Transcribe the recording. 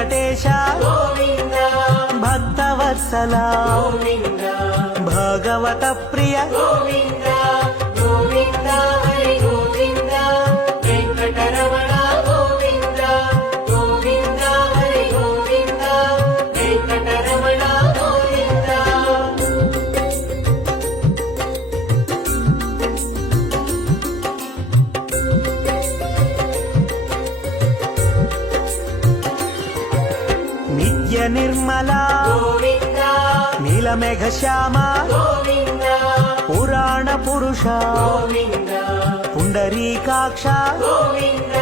వెంకటేశ గోవింద భక్తవత్సల గోవింద భగవత ప్రియ గోవింద గోవింద హరి గోవింద వెంకటరమణ గోవింద గోవింద హరి గోవింద వెంకటరమణ గోవింద నిత్య నిర్మల గోవింద నీలమేఘ శ్యామ గోవింద పురాణ పురుష గోవింద పుండరీకాక్ష గోవింద